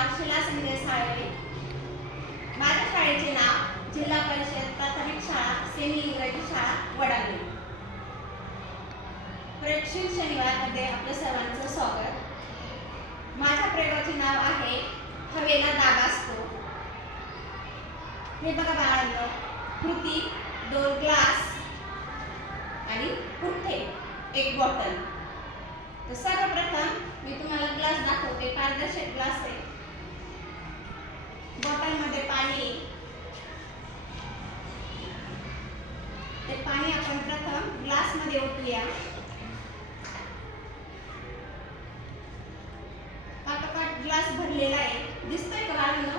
नाव शिला संजय साळवे. माझ्या शाळेचे नाव जिल्हा परिषद प्राथमिक शाळा सेमी इंग्रजी शाळा वडाळी. प्रयोगशील शनिवारमध्ये आपल्या सर्वांचं स्वागत. माझ्या प्रयोगाचे नाव आहे हवेला दाब असतो. हे बघा बाळांनो, कृती 2 ग्लास आणि पुठ्ठे 1 बॉटल. तर सर्वप्रथम मी तुम्हाला ग्लास दाखवते. पारदर्शक ग्लास आहे. बॉटलमध्ये पाणी. ते पाणी आपण प्रथम ग्लासमध्ये ओतूया. काटोकाट ग्लास भरलेला आहे. दिसतोय का बाळांनो?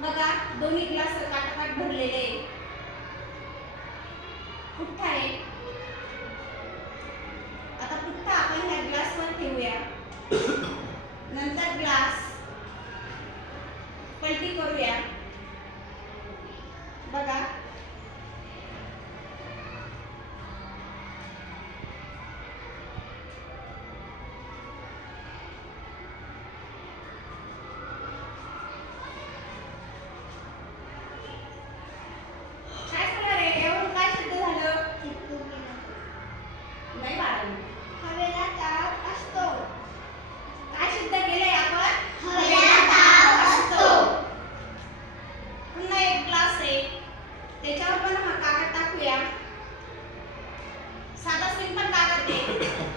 बघा, दोन्ही ग्लास काटोकाट भरलेले आहे. पुठ्ठा आहे. आता पुठ्ठा आपण ह्या ग्लासवर ठेवूया. नंतर ग्लास पलटी करूया. बघा, काय झालं रे? एवढं काय सिद्ध झालं? नाही बाळांनो, हवेला दाब असतो. काय सिद्ध केलंय आपण? हवेला दाब असतो. पुन्हा एक ग्लास आहे. त्याच्यावर पण हा कागद टाकूया. साधा सिंपल कागद आहे.